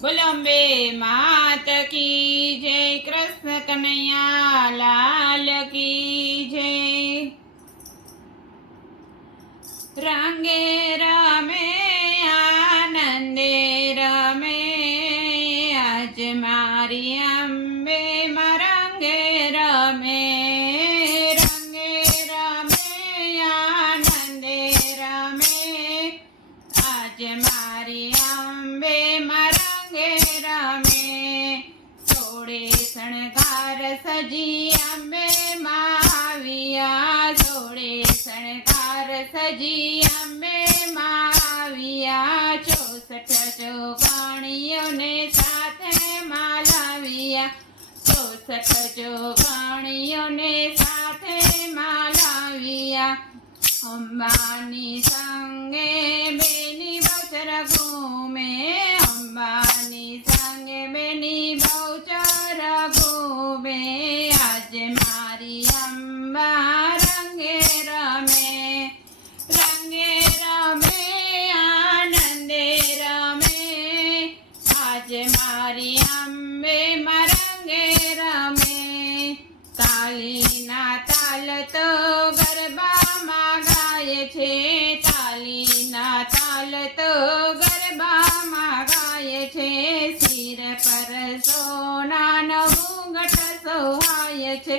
બોલંબે માત કી જય કૃષ્ણ કનૈયા લાલ કી જય રંગે રમે આનંદે રમે આજ મારી અંબે મરંગે રમે રંગે રમે આનંદે રમે આજ મારી સજી અંબે માવિયા જોડે શણગાર સજી અંબે માવિયા ચોસઠ જોગાણીઓને સાથે માલાવિયા. ચોસઠ જોગાણીઓને સાથે માલાવિયા. અંબાની આજે મારી અંબે મરંગે રમે. તાલીના તાલ તો ગરબામાં ગાય છે. તાલીના તાલ તો ગરબામાં ગાય છે. શિર પર સોનાનો ઘૂંઘટ સોહાય છે.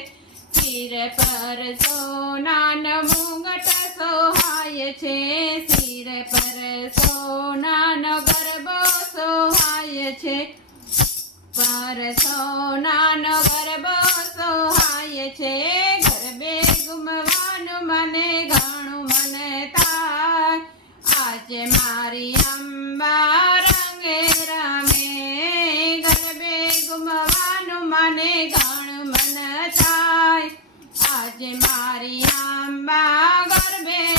શિર પર સોનાનો ઘૂંઘટ સોહાય છે. શિર પર છે વારસો નાનો ગરબો સોહાય છે ગરબે ગુમવાનું મને ઘણું મને થાય આજે મારી અંબા રંગે રમે ગરબે ગુમવાનું મને ઘણું મન થાય આજે મારી અંબા ગરબે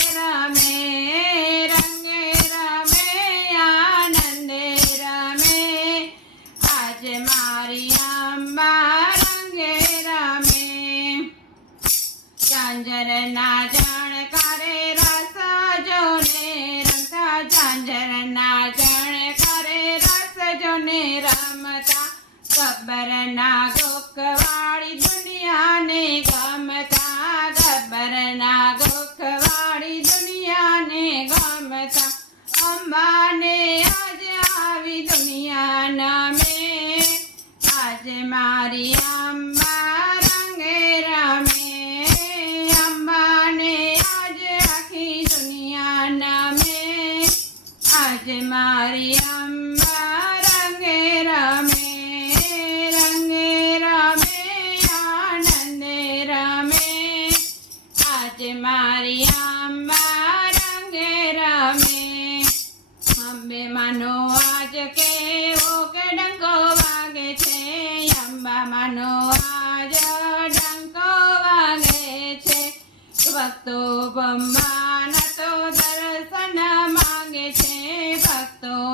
ઝાંઝરના જાણકારે રસ જોને રમતા ઝાંઝરના જાણકારે રસ જોને રમતા ગબ્બરના ગોખવાળી દુનિયાને ગમતા ગબ્બરના ગોખવાળી મારી રંગે રમે રંગે રમે રમે. આજે મારી અંબા રમે. અંબે માનો આજ કેવો કે ડંકો વાગે છે. અંબા આજ ડંકો વાગે છે. ભક્તો બમ્માના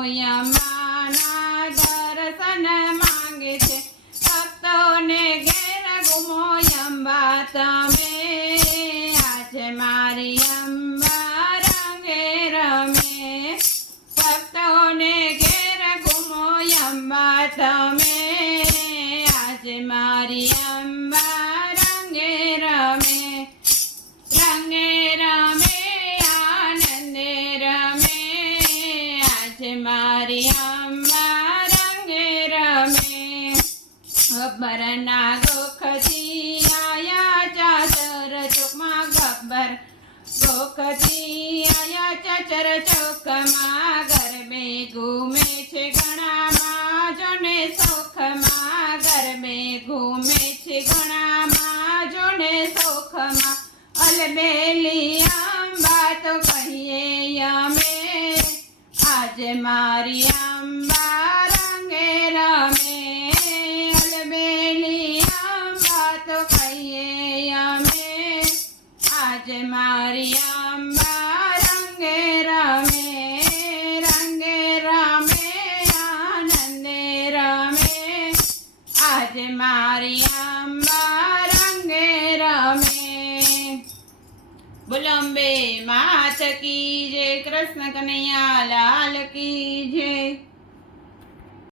યમાના દર્શન માંગે છે ભક્તોને ઘેર ગુમો અંબા તમે આજે મારી અંબા રંગે રમે ભક્તોને ઘેર ગુમો અંબા તમે મારી અંબા રંગે રમે. ગબ્બરના ગોખથી આયા ચાચર ચોકમાં ગબ્બર. ગોખથી આયા ચાચર ચોકમાં ગરબે ઘૂમે છે ઘણામાં જોને સોખમાં ગરબે ઘૂમે છે ઘણામાં જોને સોખમાં અલબેલી આજે મારી અંબા રંગે રમે અલબેલી અંબા તો કહીએ અમે આજે મારી बुलंबे माच की जय कृष्ण कन्हैया लाल की जय।